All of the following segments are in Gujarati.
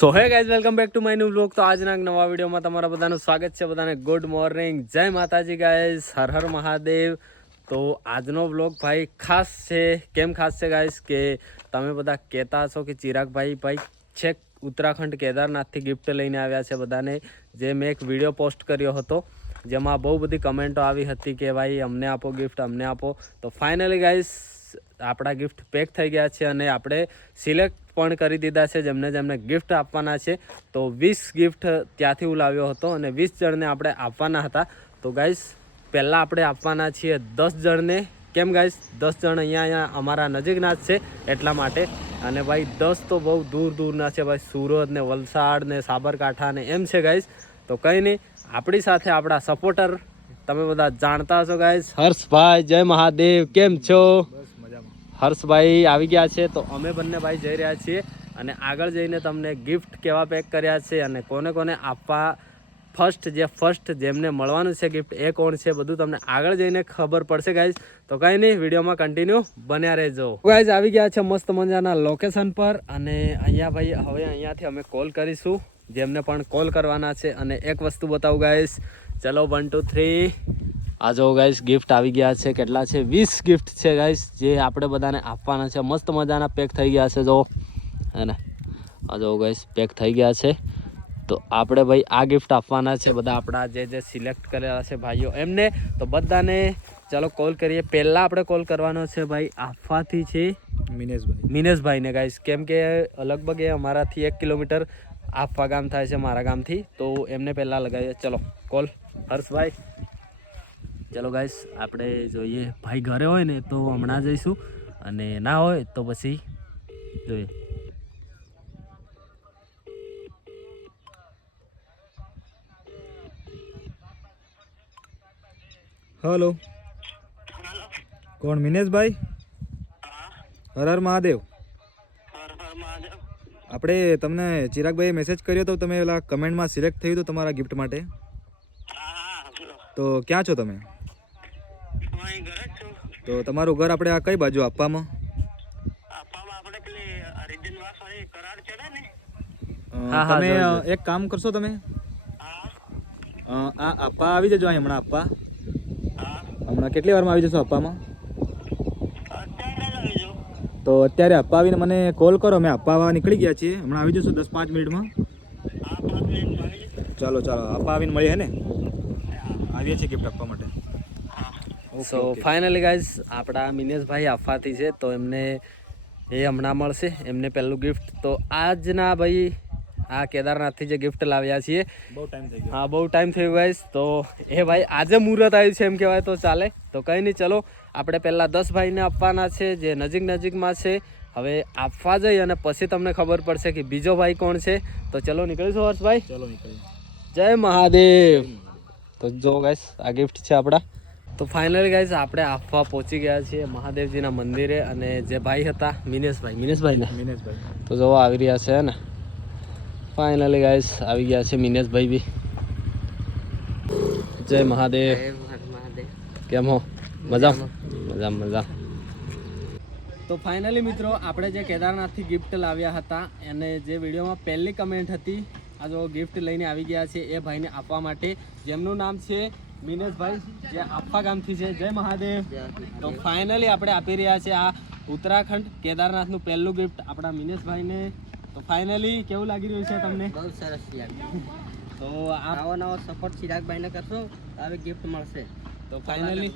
તો hey guys welcome back to my new blog તો આજના નવા વિડીયોમાં તમારા બધાનું સ્વાગત છે, બધાને ગુડ મોર્નિંગ જય માતાજી ગાઈઝ હર હર મહાદેવ. તો આજનો બ્લોગ ભાઈ ખાસ છે, કેમ ખાસ છે ગાઈઝ કે તમે બધા કહેતા હશો કે ચિરાગભાઈ ભાઈ છેક ઉત્તરાખંડ કેદારનાથથી ગિફ્ટ લઈને આવ્યા છે બધાને, જે મેં એક વીડિયો પોસ્ટ કર્યો હતો, જેમાં બહુ બધી કમેન્ટો આવી હતી કે ભાઈ અમને આપો ગિફ્ટ અમને આપો. તો ફાઇનલી ગાઈઝ આપણા ગિફ્ટ પેક થઈ ગયા છે અને આપણે સિલેક્ટ પણ કરી દીધા છે, જેમને જેમને ગિફ્ટ આપવાના છે. તો વીસ ગિફ્ટ ત્યાંથી હું લાવ્યો હતો અને વીસ જણને આપણે આપવાના હતા. તો ગાઈસ પહેલાં આપણે આપવાના છીએ દસ જણને. કેમ ગાઈસ દસ જણ અહીંયા અહીંયા અમારા નજીકના જ છે એટલા માટે. અને ભાઈ, દસ તો બહુ દૂર દૂરના છે ભાઈ. સુરત ને વલસાડ ને સાબરકાંઠા ને એમ છે ગાઈસ તો કંઈ નહીં, આપણી સાથે આપણા સપોર્ટર તમે બધા જાણતા હશો ગાઈસ હર્ષભાઈ, જય મહાદેવ. કેમ છો? હર્ષભાઈ આવી ગયા છે તો અમે બંને ભાઈ જઈ રહ્યા છીએ અને આગળ જઈને તમને ગિફ્ટ કેવા પેક કર્યા છે અને કોને કોને આપવા ફર્સ્ટ જે ફર્સ્ટ જેમને મળવાનું છે ગિફ્ટ એ કોણ છે બધું તમને આગળ જઈને ખબર પડશે ગાઈઝ તો કંઈ નહીં, વિડીયોમાં કન્ટિન્યુ બન્યા રહેજો. ગાઈઝ આવી ગયા છે મસ્ત મજાના લોકેશન પર અને અહીંયા ભાઈ હવે અહીંયાથી અમે કોલ કરીશું. જેમને પણ કોલ કરવાના છે અને એક વસ્તુ બતાવું ગાઈઝ ચલો વન ટુ થ્રી આ જો ગાઈસ ગિફ્ટ આવી ગયા છે. કેટલા છે? વીસ ગિફ્ટ છે ગાઈસ જે આપણે બધાને આપવાના છે. મસ્ત મજાના પેક થઈ ગયા છે જો. હે ને? આ જો ગાઈસ પેક થઈ ગયા છે. તો આપણે ભાઈ આ ગિફ્ટ આપવાના છે. બધા આપણા જે જે સિલેક્ટ કરેલા છે ભાઈઓ એમને. તો બધાને ચાલો કોલ કરીએ. પહેલાં આપણે કોલ કરવાનો છે ભાઈ આપવાથી છે મિનેશભાઈ. મિનેશભાઈને ગાઈસ કેમ કે લગભગ એ અમારાથી એક કિલોમીટર આપવા ગામ થાય છે મારા ગામથી. તો એમને પહેલાં લગાવીએ. ચલો કોલ હર્ષભાઈ. ચલો ગાઈસ આપણે જોઈએ ભાઈ ઘરે હોય ને તો હમણાં જઈશું. અને ના હોય તો પછી જોઈએ. હલો કોણ મિનેશભાઈ? હર હર મહાદેવ. આપણે તમને ચિરાગભાઈએ મેસેજ કર્યો તો તમે પેલા કમેન્ટમાં સિલેક્ટ થયું હતું તમારા ગિફ્ટ માટે. તો ક્યાં છો તમે? તો તમારું ઘર આપણે આ કઈ બાજુ આપવામાં? તમે. એક કામ કરશો તમે? આ આપવા આવી જજો અહીં હમણાં આપવા. હમણાં કેટલી વારમાં આવી જશો આપવામાં? તો અત્યારે આપવા આવીને મને કોલ કરો. અમે આપવા આવવા નીકળી ગયા છીએ. હમણાં આવી જશું દસ પાંચ મિનિટમાં. ચાલો ચાલો. આપવા આવીને મળીએ હે ને? આવીએ છીએ ગિફ્ટ આપવા માટે. સો ફાઇનલી ગાઈઝ આપણા મિનેશભાઈ આપવાથી છે તો એમને એ હમણાં મળશે. એમને પહેલું ગિફ્ટ તો આજના ભાઈ આ કેદારનાથથી જે ગિફ્ટ લાવ્યા છીએ. બહુ ટાઈમ થઈ ગયો. હા બહુ ટાઈમ થયો ગાઈસ તો એ ભાઈ આજે મુહૂર્ત આવ્યું છે એમ કહેવાય તો ચાલે. તો કંઈ નહીં ચલો આપણે પહેલાં દસ ભાઈને આપવાના છે જે નજીક નજીકમાં છે. હવે આપવા જઈ અને પછી તમને ખબર પડશે કે બીજો ભાઈ કોણ છે. તો ચલો નીકળીશું હર્ષભાઈ. ચલો નીકળી જય મહાદેવ. તો જો ગાઈસ આ ગિફ્ટ છે આપણા. તો ફાઇનલી ગાઈઝ આપણે આપવા પહોંચી ગયા છીએ મહાદેવજીના મંદિરે અને જે ભાઈ હતા મિનેશભાઈ. મિનેશભાઈ ને મિનેશભાઈ. તો જોવા આવી રહ્યા છે ને? ફાઇનલી ગાઈઝ આવી ગયા છે મિનેશભાઈ બી. જય મહાદેવ. કેમ હો? મજા? મજા મજા. તો ફાઇનલી મિત્રો આપણે જે કેદારનાથથી ગિફ્ટ લાવ્યા હતા અને જે વિડીયોમાં પહેલી કમેન્ટ હતી આ જો ગિફ્ટ લઈને આવી ગયા છે એ ભાઈને આપવા માટે. જેમનું નામ છે મિનેશભાઈ જે આપવા ગામથી છે. જય મહાદેવ. તો ફાઇનલી આપણે આપી રહ્યા છે આ ઉત્તરાખંડ કેદારનાથનું પહેલું ગિફ્ટ આપણા મિનેશભાઈને. તો ફાઇનલી કેવું લાગી રહ્યું છે તમને? બહુ સરસ લાગે તો આવો નવો સપોર્ટ ચિરાગભાઈને કરશો તો ગિફ્ટ મળશે. તો ફાઇનલી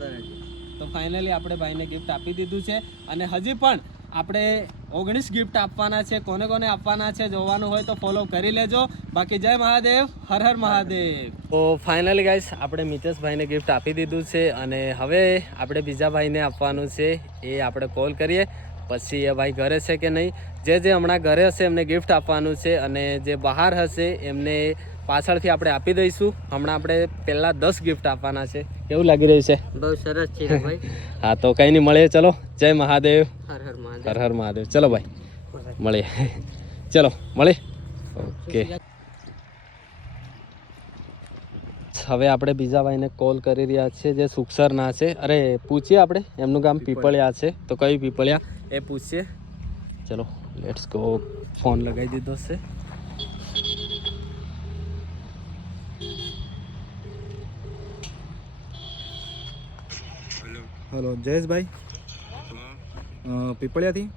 તો ફાઇનલી આપણે ભાઈને ગિફ્ટ આપી દીધું છે. અને હજી પણ આપણે ઓગણીસ ગિફ્ટ આપવાના છે, કોને કોને આપવાના છે, જોવાનું હોય તો ફોલો કરી લેજો. બાકી જય મહાદેવ, હર હર મહાદેવ. તો ફાઇનલી ગાઈસ આપણે મિતેશભાઈને ગિફ્ટ આપી દીધું છે અને હવે આપણે બીજા ભાઈને આપવાનું છે, એ આપણે કોલ કરીએ. પછી એ ભાઈ ઘરે છે કે નહીં? જે જે હમણાં ઘરે હશે એમને ગિફ્ટ આપવાનું છે અને જે બહાર હશે એમને પાછળથી આપણે આપી દઈશું. હમણાં આપણે પહેલાં દસ ગિફ્ટ આપવાના છે. કેવું લાગી રહ્યું છે? બહુ સરસ ચિરાગભાઈ હા તો કંઈ નહીં મળે ચલો જય મહાદેવ. હર હર મહાદેવ. હર હર મહાદેવ. ચલો ભાઈ મળીએ. ચલો મળીએ. ઓકે. હવે આપણે બીજા ભાઈને કોલ કરી રહ્યા છીએ જે સુખસરના છે. અરે પૂછીએ આપણે. એમનું ગામ પીપળિયા. છે. તો કયું પીપળિયા? એ પૂછીએ. ચલો લેટ્સ ગો ફોન લગાવી દીધો છે. હલો જયેશભાઈ? પીપળિયાથી?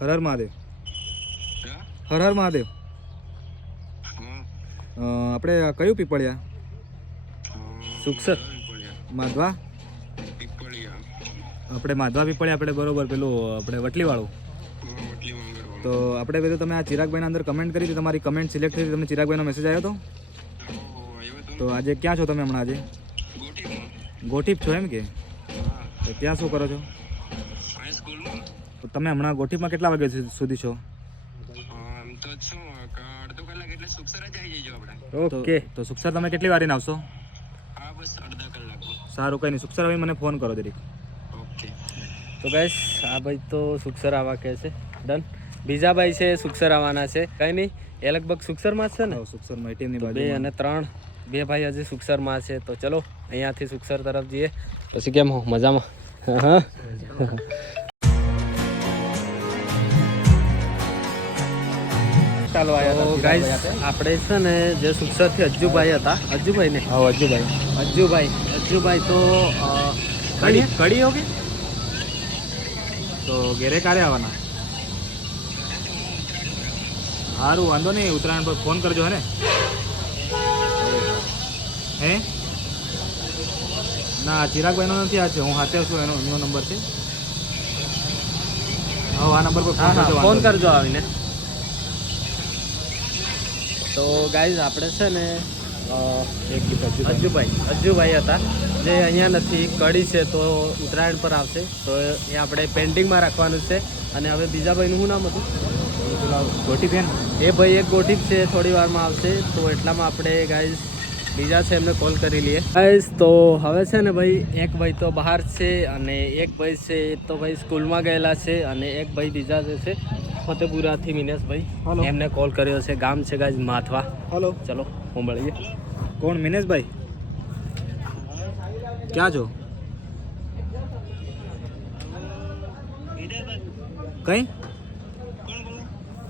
હર હર મહાદેવ. હર હર મહાદેવ. આપણે કયું પીપળિયા? સુખસર. માધવા? આપણે માધવા પીપળિયા આપણે બરોબર પેલું આપણે વટલીવાળું. તો આપણે પેલું તમે આ ચિરાગભાઈના અંદર કમેન્ટ કરી હતી તમારી કમેન્ટ સિલેક્ટ થઈ તમને ચિરાગભાઈનો મેસેજ આવ્યો હતો? તો આજે ક્યાં છો તમે હમણાં આજે? ગોઠીપ છો એમ કે? તો ત્યાં શું કરો છો? તો તમે હમણાં ગોઠીમાં કેટલા વાગે સુધી છો? તો- ઓકે. તો સુખસર તમે કેટલી વારીને આવશો? સારું કંઈ નહીં. સુખસર ભાઈ મને ફોન કરો જરીક. તો ગાઈસ આ ભાઈ તો સુખસર આવા કહે છે. ડન બીજા ભાઈ છે સુખસર આવવાના છે. કઈ નહીં એ લગભગ સુખસરમાં જ છે ને? હા, સુખસરમાં એટીએમની તો બે અને ત્રણ. બે ભાઈ હજી સુખસરમાં છે. તો ચલો અહીંયાથી સુખસર તરફ જઈએ. પછી કેમ હો? મજામાં? હા. ચાલો આપણે છે ને જે સુખસરથી અજ્જુભાઈ હતા. અજ્જુભાઈ ને? હા અજુભાઈ અજ્જુભાઈ. અજ્જુભાઈ તો કડી કડી હો તો ઘેરે ક્યારે આવવાના. સારું વાંધો નહીં. ઉત્તરાયણ પર ફોન કરજો હે ને? હે? ના ચિરાગભાઈનો નથી આ છે. હું હાથે છું એનો એનો નંબર છે. હા આ નંબર પર હા ફોન કરજો ફોન વાંધો કરજો આવીને. તો ગાઈઝ આપણે છે ને અજ્જુભાઈ. અજ્જુભાઈ હતા. જે અહીંયા નથી કડી છે તો ઉત્તરાયણ પર આવશે. તો એ આપણે પેન્ટિંગમાં રાખવાનું છે. અને હવે બીજા ભાઈનું શું નામ હતું? પેલા બેન. એ ભાઈ એક ગોઠીપ છે થોડી વારમાં આવશે. તો એટલામાં આપણે ગાઈઝ બીજા છે એમને કોલ કરી લઈએ. ગાઈઝ તો હવે છે ને ભાઈ એક ભાઈ તો બહાર છે અને એક ભાઈ છે તો ભાઈ સ્કૂલમાં ગયેલા છે અને એક ભાઈ બીજા જે છે ફતેપુરાથી મિનેશભાઈ. એમને કોલ કર્યો છે. ગામ છે ગાઈઝ માથવા. હલો ચલો સાંભળીએ કોણ મિનેશભાઈ? ક્યાં છો? કઈ?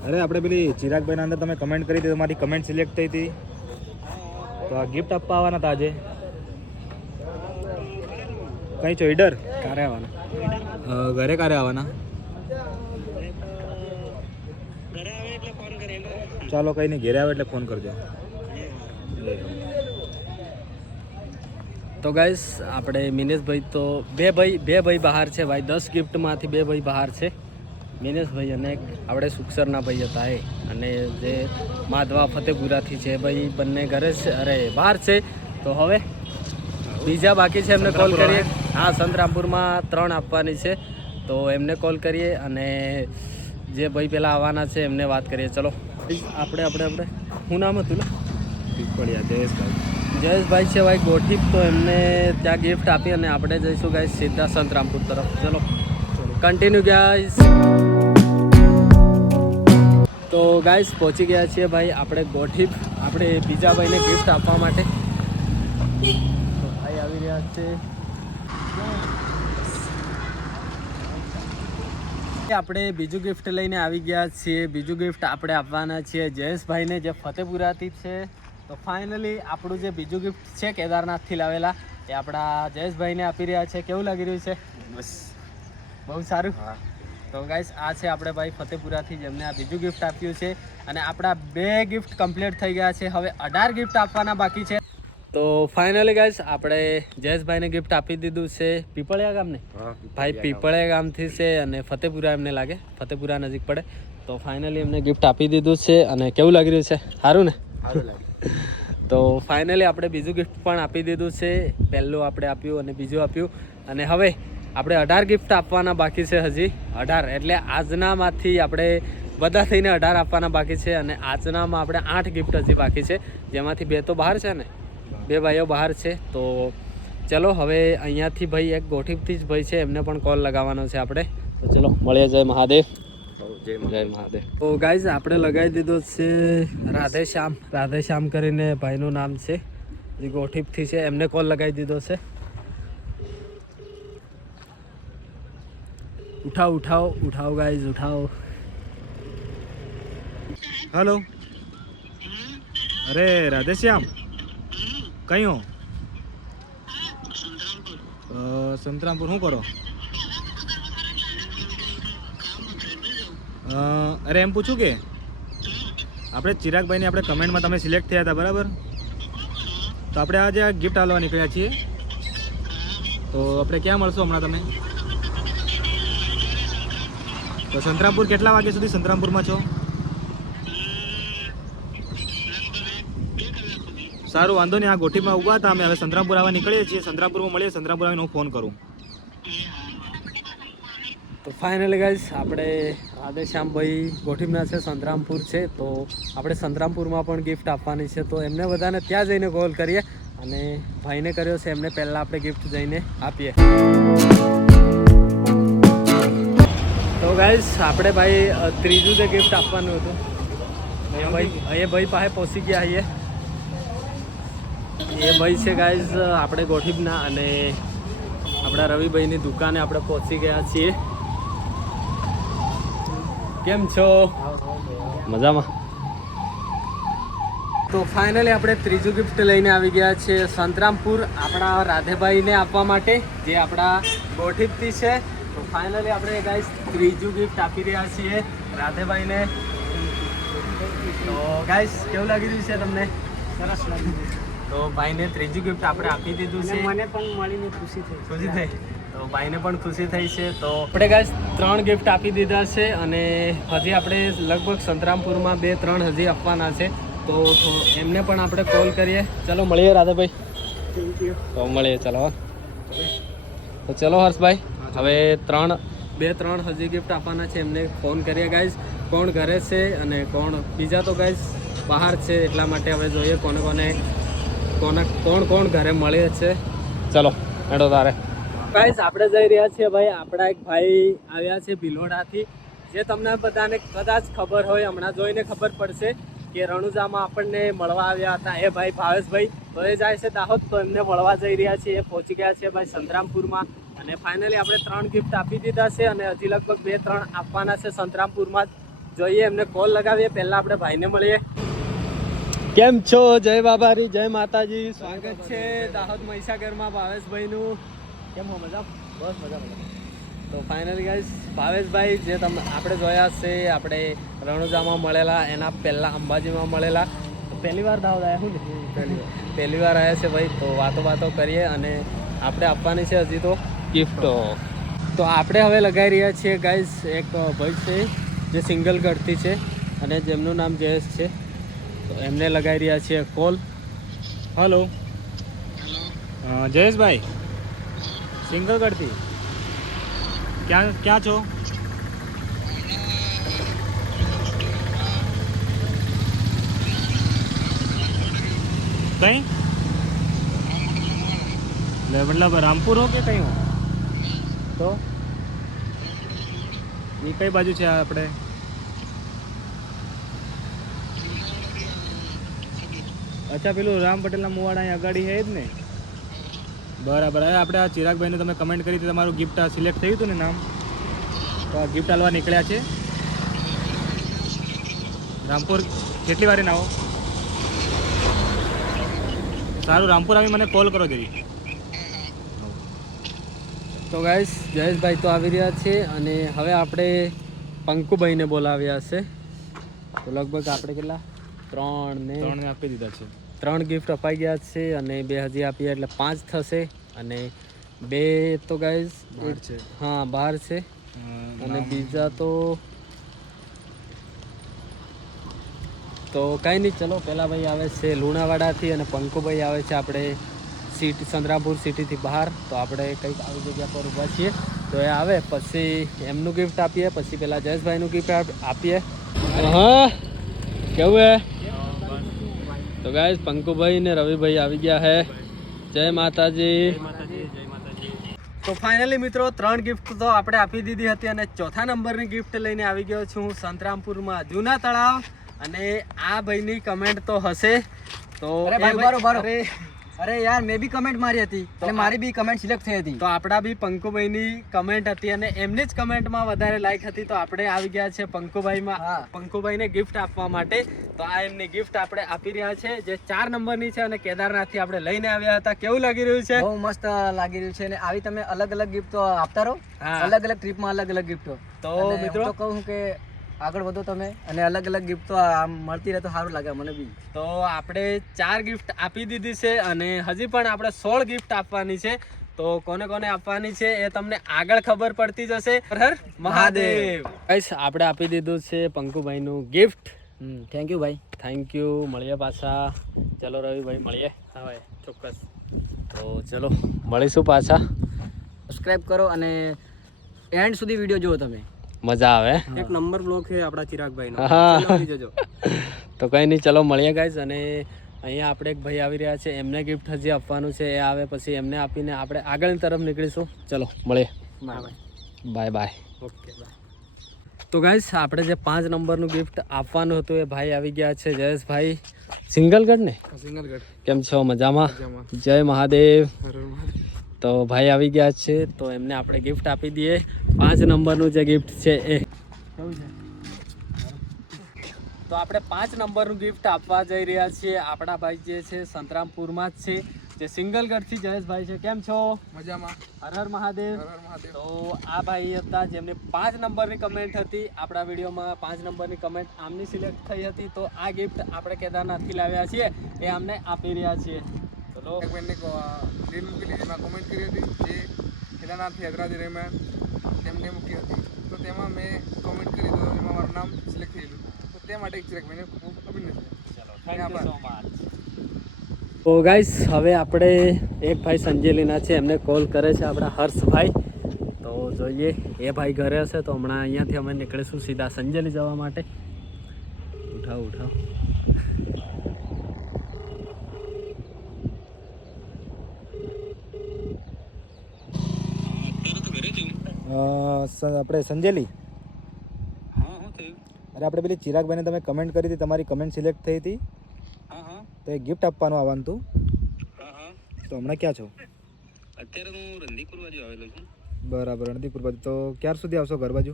અરે આપણે પેલી ચિરાગભાઈના અંદર તમે કમેન્ટ કરી હતી તમારી કમેન્ટ સિલેક્ટ થઈ હતી. તો આ ગિફ્ટ આપવા આવવાના હતા આજે. કઈ છો ઈડર? ક્યારે આવવાના. ઘરે ક્યારે આવવાના? ચાલો કઈ નહીં ઘેરે આવે એટલે ફોન કરજો. તો ગાઈસ આપણે મિનેશભાઈ તો બે ભાઈ બે ભાઈ બહાર છે ભાઈ દસ ગિફ્ટમાંથી બે ભાઈ બહાર છે. મિનેશભાઈ અને આપણે સુક્ષરના ભાઈ હતા એ. અને જે માધવા ફતેપુરાથી છે ભાઈ બંને ઘરે છે અરે બહાર છે. તો હવે બીજા બાકી છે એમને કોલ કરીએ. હા સંતરામપુરમાં ત્રણ આપવાની છે. તો એમને કોલ કરીએ અને જે ભાઈ પેલા આવવાના છે એમને વાત કરીએ. ચલો. આપણે આપણે આપણે. શું નામ હતું ને જયેશભાઈ. જયેશભાઈ છે ભાઈ ગોઠી તો એમને ત્યાં ગિફ્ટ આપી અને આપણે જઈશું ગાઈસ સીધા સંતરામપુર તરફ. ચલો. કન્ટિન્યુ ગાઈસ તો ગાઈસ પહોંચી ગયા છીએ ભાઈ આપણે ગોઠી આપણે બીજા ભાઈને ગિફ્ટ આપવા માટે. તો ભાઈ આવી રહ્યા છે. આપણે બીજું ગિફ્ટ લઈને આવી ગયા છીએ. બીજું ગિફ્ટ આપણે આપવાના છીએ જયેશભાઈને જે ફતેપુરાથી છે. તો ફાઇનલી આપણું જે બીજું ગિફ્ટ છે કેદારનાથથી લાવેલા એ આપણા જયેશભાઈને આપી રહ્યા છે. કેવું લાગી રહ્યું છે? બસ. બહુ સારું. તો ગાઈસ આ છે આપણે ભાઈ ફતેપુરાથી જેમને આ બીજું ગિફ્ટ આપ્યું છે અને આપણા બે ગિફ્ટ કમ્પ્લીટ થઈ ગયા છે. હવે અઢાર ગિફ્ટ આપવાના બાકી છે. તો ફાઇનલી ગાઈસ આપણે જયેશભાઈને ગિફ્ટ આપી દીધું છે પીપળિયા ગામને? ભાઈ પીપળિયા ગામથી છે અને ફતેપુરા એમને લાગે. ફતેપુરા નજીક પડે. તો ફાઇનલી એમને ગિફ્ટ આપી દીધું છે અને કેવું લાગી રહ્યું છે? સારું ને? તો ફાઇનલી આપણે બીજું ગિફ્ટ પણ આપી દીધું છે. પહેલું આપણે આપ્યું અને બીજું આપ્યું. અને હવે આપણે અઢાર ગિફ્ટ આપવાના બાકી છે હજી. અઢાર, એટલે આજનામાંથી આપણે બધા થઈને અઢાર આપવાના બાકી છે અને આજનામાં આપણે આઠ ગિફ્ટ હજી બાકી છે. જેમાંથી બે તો બહાર છે ને? બે ભાઈઓ બહાર છે. તો ચલો, હવે અહીંયાથી ભાઈ એક ગોઠીપથી જ ભાઈ છે, એમને પણ કોલ લગાવવાનો છે આપણે. તો ચલો, મળીએ, જય મહાદેવ. જય મહાદેવ. તો ગાઈઝ આપણે લગાવી દીધો છે રાધે શ્યામ. રાધે શ્યામ કરીને ભાઈનું નામ છે. જે ગોઠીપથી છે, એમને કોલ લગાવી દીધો છે. ઉઠાવ ઉઠાવ ઉઠાવ ગાઈઝ ઉઠાવ. હલો અરે રાધેશ્યામ કયો સંતરામપુર. શું કરો? અરે એમ પૂછું કે, આપણે ચિરાગભાઈની આપણે કમેન્ટમાં તમે સિલેક્ટ થયા હતા, બરાબર? તો આપણે આજે આ ગિફ્ટ આલવા નીકળ્યા છીએ. તો આપણે ક્યાં મળશું હમણાં તમે? તો સંતરામપુર કેટલા વાગ્યા સુધી સંતરામપુરમાં છો? સારું, વાંધો નહીં. આ ગોઠીમાં ઊભા હતા. અમે હવે સંતરામપુર આવવા નીકળીએ છીએ. સંતરામપુરમાં મળીએ. સંતરામપુર આવીને હું ફોન કરું. તો ફાઇનલી ગાઈઝ આપણે આદેશ્યામભાઈ ગોઠીમના છે. સંતરામપુર છે. તો આપણે સંતરામપુરમાં પણ ગિફ્ટ આપવાની છે. તો એમને બધાને ત્યાં જઈને કોલ કરીએ. અને ભાઈને કર્યો છે. એમને પહેલાં આપણે ગિફ્ટ જઈને આપીએ. તો ગાઈઝ આપણે ભાઈ ત્રીજું જે ગિફ્ટ આપવાનું હતું. ભાઈ એ ભાઈ પાસે પહોંચી ગયા છીએ. એ ભાઈ છે ગાઈઝ આપણે ગોઠીબના અને આપણા રવિભાઈની દુકાને આપણે પહોંચી ગયા છીએ. કેમ છો? મજામાં? તો ફાઇનલી આપણે ત્રીજું ગિફ્ટ લઈને આવી ગયા છે સંતરામપુર આપણા રાધેભાઈને આપવા માટે, જે આપણા ગોઠીપથી છે. ફાઇનલી આપણે ગાઈસ ત્રીજું ગિફ્ટ આપી રહ્યા છીએ રાધેભાઈને. તો ગાઈસ કેવું લાગી રહ્યું છે તમને? સરસ લાગ્યું તો ભાઈને ત્રીજું ગિફ્ટ આપણે આપી દીધું છે. મને પણ મળીને ખુશી થઈ ખુશી થઈ. તો ભાઈને પણ ખુશી થઈ છે. તો આપણે ગાઈસ ત્રણ ગિફ્ટ આપી દીધા છે અને હજી આપણે લગભગ સંતરામપુરમાં બે ત્રણ હજી આપવાના છે. તો તો એમને પણ આપણે કોલ કરીએ. ચલો મળીએ રાધાભાઈ. થેન્ક યુ તો મળીએ ચલો. તો ચલો હર્ષભાઈ. હવે ત્રણ બે ત્રણ હજી ગિફ્ટ આપવાના છે એમને ફોન કરીએ ગાઈઝ કોણ ઘરે છે અને કોણ બીજા તો ગાઈઝ બહાર છે એટલા માટે હવે જોઈએ કોને કોને કોને કોણ કોણ ઘરે મળે છે. ચલો હેડો તારે. ગાઈઝ આપણે જઈ રહ્યા છીએ ભાઈ આપણા એક ભાઈ આવ્યા છે ભિલોડાથી. જે તમને બધાને કદાચ ખબર હોય હમણાં જોઈને ખબર પડશે કે રણુજામાં આપણને મળવા આવ્યા હતા. એ ભાઈ ભાવેશભાઈ તો એ જાય છે દાહોદ તો એમને મળવા જઈ રહ્યા છીએ. એ પહોંચી ગયા છે ભાઈ સંતરામપુરમાં. અને ફાઇનલી આપણે ત્રણ ગિફ્ટ આપી દીધા છે અને હજી લગભગ બે ત્રણ આપવાના છે સંતરામપુરમાં. જ જોઈએ એમને કોલ લગાવીએ. પહેલાં આપણે ભાઈને મળીએ. કેમ છો? જય બાબારી જય માતાજી. સ્વાગત છે દાહોદ મહીસાગરમાં ભાવેશભાઈનું. કેમ હો? મજા? બસ મજા મજા. તો ફાઇનલી ગાઈઝ ભાવેશભાઈ જે તમે આપણે જોયા છે આપણે રણુજામાં મળેલા એના પહેલાં અંબાજીમાં મળેલા. પહેલી વાર દાહોદ આવ્યા શું ને? પહેલી વાર. પહેલી વાર આવ્યા છે ભાઈ તો વાતો વાતો કરીએ અને આપણે આપવાની છે હજી તો. ગિફ્ટો તો. આપણે હવે લગાવી રહ્યા છીએ ગાઈઝ એક ભાઈ છે જે સિંગલ ગઢથી છે અને જેમનું નામ જયેશ છે. તો એમને લગાવી રહ્યા છીએ કોલ હલો જયેશભાઈ સિંગલ સિંગલગઢથી ક્યાં ક્યાં છો? કઈ? મતલબ રામપુર હો કે કઈ હો? તો એ કઈ બાજુ છે આ આપણે? અચ્છા, પેલું રામ પટેલના મુવાડા અહીં અગાડી છે જ ને? બરાબર, હવે આપણે આ ચિરાગભાઈને તમે કમેન્ટ કરી હતી તમારું ગિફ્ટ સિલેક્ટ થયું હતું ને નામ? તો આ ગિફ્ટ આલવા નીકળ્યા છે. રામપુર, કેટલી વારે ના આવો સારું, રામપુર આવી મને કોલ કરો જરી તો ગાઈશ જયેશભાઈ તો આવી રહ્યા છે અને હવે આપણે પંકુભાઈને બોલાવ્યા છે. તો લગભગ આપણે કેટલા? ત્રણ ને ત્રણ આપી દીધા છે. ત્રણ ગિફ્ટ અપાઈ ગયા છે અને બે હજી આપીએ એટલે પાંચ થશે. અને બે તો ગાઈશ બહાર છે. હા બહાર છે. અને બીજા તો તો કાંઈ નહીં ચલો પહેલા ભાઈ આવે છે લુણાવાડાથી અને પંકુભાઈ આવે છે આપણે સિટી ચંદ્રાપુર સિટીથી બહાર તો આપણે કંઈક આવી જગ્યા પર ઊભા છીએ. તો એ આવે પછી એમનું ગિફ્ટ આપીએ પછી પેલા જયેશભાઈનું ગિફ્ટ આપીએ. હા કેવું હે? તો ગાય પંકુભાઈ ને રવિભાઈ આવી ગયા હે. જય માતાજી. તો ફાઇનલી મિત્રો ત્રણ ગિફ્ટ તો આપણે આપી દીધી હતી અને ચોથા નંબરની ગિફ્ટ લઈને આવી ગયો છું હું સંતરામપુરમાં જૂના તળાવ. અને આ ભાઈની કમેન્ટ તો હશે. તો અરે યાર મેં બી કમેન્ટ મારી હતી. અને મારી બી કમેન્ટ સિલેક્ટ થઈ હતી. તો આપણા બી પંકુભાઈની કમેન્ટ હતી અને એમની જ કમેન્ટમાં વધારે લાઈક હતી. તો આપણે આવી ગયા છે પંકુભાઈમાં. પંકુભાઈને ગિફ્ટ આપવા માટે. તો આ એમની ગિફ્ટ આપણે આપી રહ્યા છે. જે ચાર નંબરની છે અને કેદારનાથથી આપણે લઈને આવ્યા હતા. કેવું લાગી રહ્યું છે? બહુ મસ્ત લાગી રહ્યું છે અને આવી તમે અલગ અલગ ગિફ્ટો આપતા રહો. અલગ અલગ ટ્રીપમાં અલગ અલગ ગિફ્ટો તો. મિત્રો? કહું કે આગળ વધો તમે અને અલગ અલગ ગિફ્ટો આમ મળતી રહે તો સારું લાગે મને બી. તો આપણે ચાર ગિફ્ટ આપી દીધી છે અને હજી પણ આપણે સોળ ગિફ્ટ આપવાની છે. તો કોને કોને આપવાની છે એ તમને આગળ ખબર પડતી જશે. હર મહાદેવ. ગાઈસ આપણે આપી દીધું છે પંકુભાઈનું ગિફ્ટ થેન્ક યુ ભાઈ. થેન્ક યુ મળીએ પાછા. ચલો રવિભાઈ મળીએ. હા ભાઈ ચોક્કસ. તો ચલો મળીશું પાછા. સબસ્ક્રાઈબ કરો અને એન્ડ સુધી વીડિયો જુઓ તમે. મજા આવે એક નંબર બ્લોક છે આપણા ચિરાગભાઈનો. હા. જોજો. તો કંઈ નહીં ચલો મળીએ ગાઈઝ અને અહીંયા આપણે એક ભાઈ આવી રહ્યા છે એમને ગિફ્ટ હજી આપવાનું છે એ આવે પછી એમને આપીને આપણે આગળની તરફ નીકળીશું. ચલો મળીએ. બાય બાય ઓકે બાય તો ગાઈઝ આપણે જે પાંચ નંબરનું ગિફ્ટ આપવાનું હતું એ ભાઈ આવી ગયા છે જયેશભાઈ. સિંગલગઢ ને? સિંગલગઢ. કેમ છો? મજામાં? જય મહાદેવ. તો ભાઈ આવી ગયા છે તો એમને આપણે ગિફ્ટ આપી દઈએ. પાંચ નંબરનું જે ગિફ્ટ છે એ. તો આપણે પાંચ નંબરનું ગિફ્ટ આપવા જઈ રહ્યા છીએ. આપણા ભાઈ જે છે સંતરામપુરમાં જ છે. જે સિંગલગઢથી જયેશભાઈ છે. કેમ છો? મજામાં. હર હર મહાદેવ. તો આ ભાઈ હતા જેમની પાંચ નંબરની કમેન્ટ હતી. આપણા વિડીયોમાં પાંચ નંબરની કમેન્ટ આમની સિલેક્ટ થઈ હતી. તો આ ગિફ્ટ આપણે કેદારનાથથી લાવ્યા છીએ. એ અમને આપી રહ્યા છીએ. તો મૂકેલી એમાં કોમેન્ટ કરી હતી જે કેદારનાથથી હૈદરાબાદ દરમિયાન તેમને મૂકી હતી. તો તેમાં મેં કોમેન્ટ કરી તો એમાં મારું નામ સિલેક્ટ થયેલું તો તે માટે ચિરાગભાઈને ખૂબ અભિનંદન થેન્ક યુ તો ગાઈસ હવે આપણે એક ભાઈ સંજેલીના છે એમને કોલ કરે છે આપણા હર્ષભાઈ. તો જોઈએ એ ભાઈ ઘરે હશે તો હમણાં અહીંયાથી અમે નીકળીશું સીધા સંજેલી જવા માટે. ઉઠાવ ઉઠાવ. આપણે સંજેલી? અરે આપણે પેલી ચિરાગભાઈને તમે કમેન્ટ કરી હતી તમારી કમેન્ટ સિલેક્ટ થઈ હતી. તો એ ગિફ્ટ આપવાનું આવવાનું હતું તો હમણાં ક્યાં છો? અત્યારે હું રણદીપુર બાજુ આવેલો છું. બરાબર રણદીપુર બાજુ. તો ક્યાર સુધી આવશો ઘર બાજુ?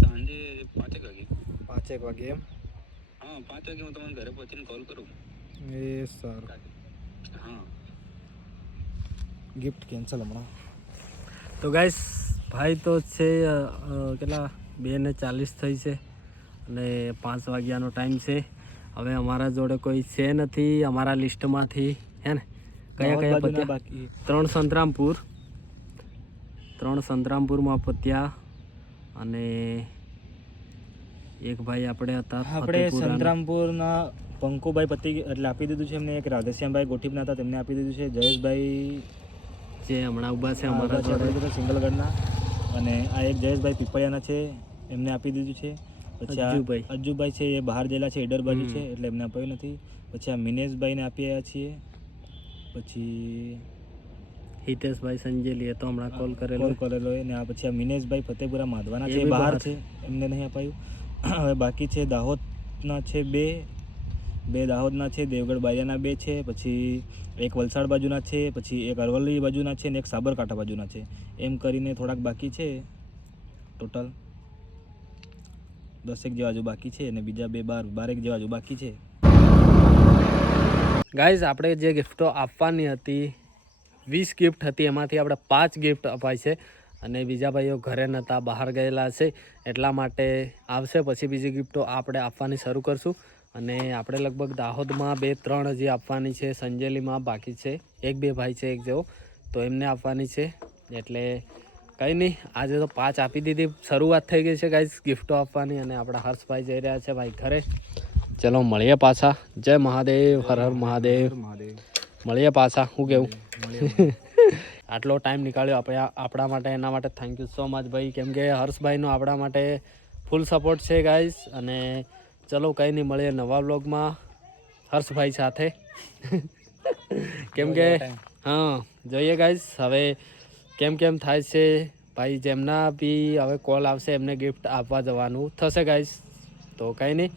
સાંજે પાંચેક વાગે. પાંચેક વાગે એમ? હા પાંચ વાગે હું તમને ઘરે પહોંચીને કોલ કરું. એ સારું. હા. ગિફ્ટ કેન્સલ હમણાં. તો ગાઈસ ભાઈ તો છે કેટલા? બે ને ચાલીસ થઈ છે અને પાંચ વાગ્યાનો ટાઈમ છે. હવે અમારા જોડે કોઈ છે નથી અમારા લિસ્ટમાંથી હે ને? કયા કયા પત્યા? ત્રણ સંતરામપુર ત્રણ સંતરામપુરમાં પત્યા અને એક ભાઈ આપણે હતા આપણે સંતરામપુરના પંકુભાઈ પતિ એટલે આપી દીધું છે એમને એક રાધેશ્યામભાઈ ગોઠીપના હતા તેમને આપી દીધું છે જયેશભાઈ જે હમણાં ઊભા છે અમારા જોડે. સિંગલગઢના. અને આ એક જયેશભાઈ પીપળિયાના છે એમને આપી દીધું છે. પછી અજ્જુભાઈ. અજ્જુભાઈ છે એ બહાર ગયેલા છે એડર બાજુ છે એટલે એમને અપાયું નથી. પછી આ મિનેશભાઈને આપી આવ્યા છીએ. પછી હિતેશભાઈ સંજેલી એ તો હમણાં કોલ કરેલો. કોલ કરેલો એ ને આ પછી આ મિનેશભાઈ ફતેપુરા માધવાના છે બહાર. છે એમને નહીં અપાયું. હવે બાકી છે દાહોદના છે બે બે દાહોદના છે, દેવગઢ બારિયાના બે છે, પછી એક વલસાડ બાજુના છે, પછી એક અરવલ્લી બાજુના છે ને એક સાબરકાંઠા બાજુના છે. એમ કરીને થોડાક બાકી છે ટોટલ. દસેક જેવા જો બાકી છે અને બીજા બે બાર, બારેક જેવા જો બાકી છે. ગાઈઝ, આપણે જે ગિફ્ટો આપવાની હતી, વીસ ગિફ્ટ હતી, એમાંથી આપણે પાંચ ગિફ્ટ અપાય છે અને બીજા ભાઈઓ ઘરે નહોતા બહાર ગયેલા છે, એટલા માટે આવશે, પછી બીજી ગિફ્ટો આપણે આપવાની શરૂ કરશું. અને આપણે લગભગ દાહોદમાં બે ત્રણ હજી આપવાની છે, સંજેલીમાં બાકી છે. એક બે ભાઈ છે, એક જેવો. તો એમને આપવાની છે. એટલે કંઈ નહીં, આજે તો પાંચ આપી દીધી. શરૂઆત થઈ ગઈ છે ગાઈઝ ગિફ્ટો આપવાની અને આપણા હર્ષભાઈ જઈ રહ્યા છે ભાઈ ઘરે. ચલો, મળીએ પાછા. જય મહાદેવ, હર હર મહાદેવ. મળીએ પાછા શું કેવું? આટલો ટાઈમ નીકાળ્યો આપણે આપણા માટે, એના માટે. થેન્ક યુ સો મચ ભાઈ. કેમ કે હર્ષભાઈનો આપણા માટે ફૂલ સપોર્ટ છે ગાઈઝ અને ચલો કંઈ નહીં મળીએ નવા બ્લોગમાં હર્ષભાઈ સાથે. કેમ કે હા જોઈએ ગાઈઝ હવે કેમ કેમ થાય છે? ભાઈ જેમના બી હવે કોલ આવશે એમને ગિફ્ટ આપવા જવાનું થશે ગાઈસ તો કંઈ નહીં.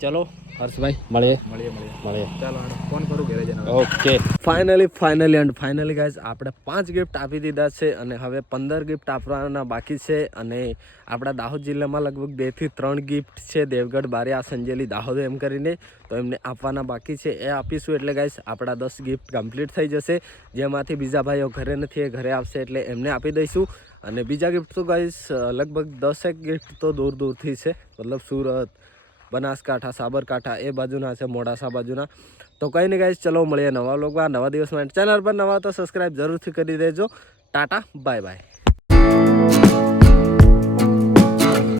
ચલો હર્ષભાઈ મળીએ. મળીએ મળીએ. મળીએ. ચાલો ફોન કરું ઘરે જઈને okay. Finally finally and finally guys આપણે પાંચ ગિફ્ટ આપી દીધા છે અને હવે પંદર ગિફ્ટ આપવાના બાકી છે અને આપણા દાહોદ જિલ્લામાં લગભગ બેથી ત્રણ ગિફ્ટ છે. દેવગઢ બારિયા સંજેલી દાહોદ એમ કરીને. તો એમને આપવાના બાકી છે. એ આપીશું એટલે ગાઈઝ આપણા દસ ગિફ્ટ કમ્પ્લીટ થઈ જશે. જેમાંથી બીજા ભાઈઓ ઘરે નથી એ ઘરે આવશે એટલે એમને આપી દઈશું. અને બીજા ગિફ્ટ તો ગાઈઝ લગભગ દસેક ગિફ્ટ તો દૂર દૂરથી છે. મતલબ સુરત બનાસકાંઠા, સાબરકાંઠા એ બાજુના છે, મોડાસા બાજુના. તો કંઈ નહીં ગાઈશ ચલો મળીએ નવા લોગમાં નવા દિવસમાં. ચેનલ પર નવા તો સબસ્ક્રાઈબ જરૂરથી કરી દેજો. Tata, bye bye.